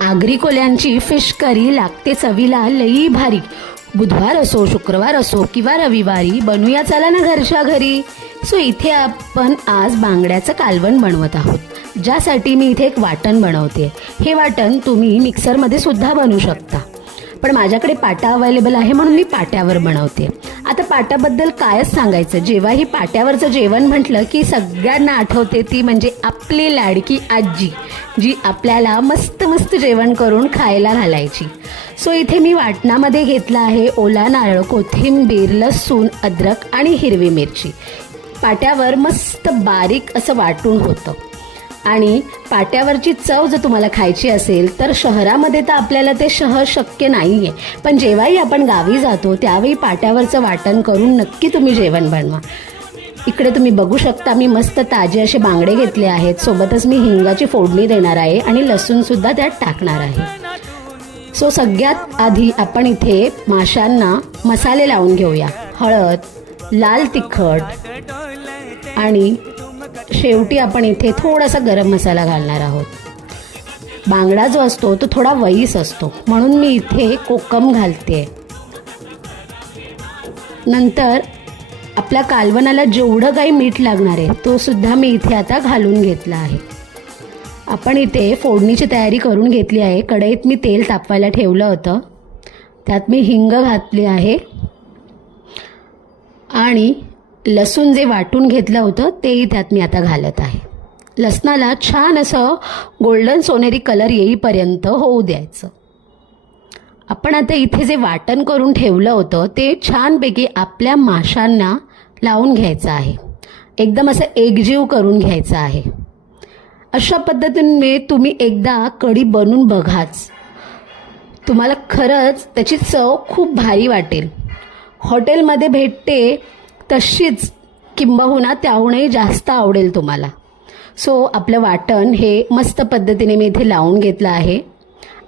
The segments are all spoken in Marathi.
आगरी कोल्यांची फिश करी लागते चवीला लई भारी. बुधवार असो, शुक्रवार असो किंवा रविवारी बनवूया चला ना घरच्या घरी. सो इथे आपण आज बांगड्याचं कालवण बनवत आहोत, ज्यासाठी मी इथे एक वाटण बनवते. हे वाटण तुम्ही मिक्सरमध्ये सुद्धा बनवू शकता, पण माझ्याकडे पाटा अवेलेबल आहे म्हणून मी पाट्यावर बनवते. आता पाट्याबद्दल कायच सांगायचं, जेव्हाही पाट्यावरचं जेवण म्हटलं की सगळ्यांना आठवते ती म्हणजे आपली लाडकी आजी, जी आपल्याला मस्त मस्त जेवण करून खायला घालायची. सो इथे मी वाटणामध्ये घेतला आहे ओला नारळ, कोथिंबीर, लसूण, अद्रक आणि हिरवी मिरची. पाट्यावर मस्त बारीक असं वाटून होतं. आणि पाट्यावरची चव जर तुम्हाला खायची असेल तर शहरामध्ये तर आपल्याला ते शक्य नाही आहे, पण जेव्हाही आपण गावी जातो त्यावेळी पाट्यावरचं वाटण करून नक्की तुम्ही जेवण बनवा. इकडे तुम्ही बघू शकता मी मस्त ताजे असे बांगडे घेतले आहेत. सोबतच मी हिंगाची फोडणी देणार आहे आणि लसूणसुद्धा त्यात टाकणार आहे. सो सगळ्यात आधी आपण इथे माशांना मसाले लावून घेऊया. हळद, लाल तिखट आणि शेवटी आपण इथे थोडासा गरम मसाला घालणार आहोत. बांगडा जो असतो तो थोडा वईस असतो म्हणून मी इथे कोकम घालते. नंतर आपल्या कालवणाला जेवढं काही मीठ लागणार आहे तो सुद्धा मी इथे आता घालून घेतला आहे. आपण इथे फोडणीची तयारी करून घेतली आहे. कढईत मी तेल तापवायला ठेवलं होतं, त्यात मी हिंग घातली आहे आणि लसूण जे वाटून घेतलं होतं तेही त्यात मी आता घालत आहे. लसणाला छान असं गोल्डन सोनेरी कलर येईपर्यंत होऊ द्यायचं. आपण आता इथे जे वाटण करून ठेवलं होतं ते छानपैकी आपल्या माशांना लावून घ्यायचं आहे. एकदम असं एकजीव करून घ्यायचं आहे. अशा पद्धतीने तुम्ही एकदा कढी बनवून बघाच, तुम्हाला खरंच त्याची चव खूप भारी वाटेल. हॉटेलमध्ये भेटते तशीच किंबहुना त्याहूनही जास्त आवडेल तुम्हाला. सो आपलं वाटण हे मस्त पद्धतीने मी इथे लावून घेतलं आहे.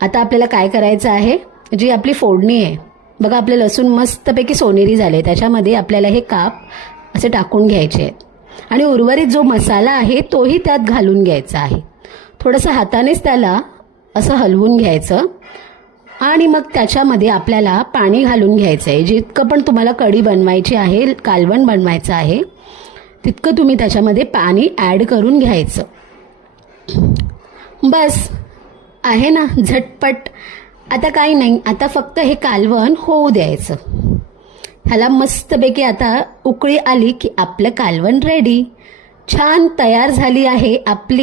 आता आपल्याला काय करायचं आहे, जी आपली फोडणी आहे बघा, आपले लसूण मस्तपैकी सोनेरी झाले, त्याच्यामध्ये आपल्याला हे काप असे टाकून घ्यायचे आहेत आणि उर्वरित जो मसाला आहे तोही त्यात घालून घ्यायचा आहे. थोडंसं हातानेच त्याला असं हलवून घ्यायचं आणि मग त्याच्यामध्ये आपल्याला पाणी घालून घ्यायचं आहे. जितकं पण तुम्हाला कढी बनवायची आहे, कालवण बनवायचं आहे, तितकं तुम्ही त्याच्यामध्ये पाणी ॲड करून घ्यायचं. बस आहे ना झटपट. आता काही नाही, आता फक्त हे कालवण होऊ द्यायचं. ह्याला मस्तपैकी आता उकळी आली की आपलं कालवण रेडी. छान तयार झाली आहे आपली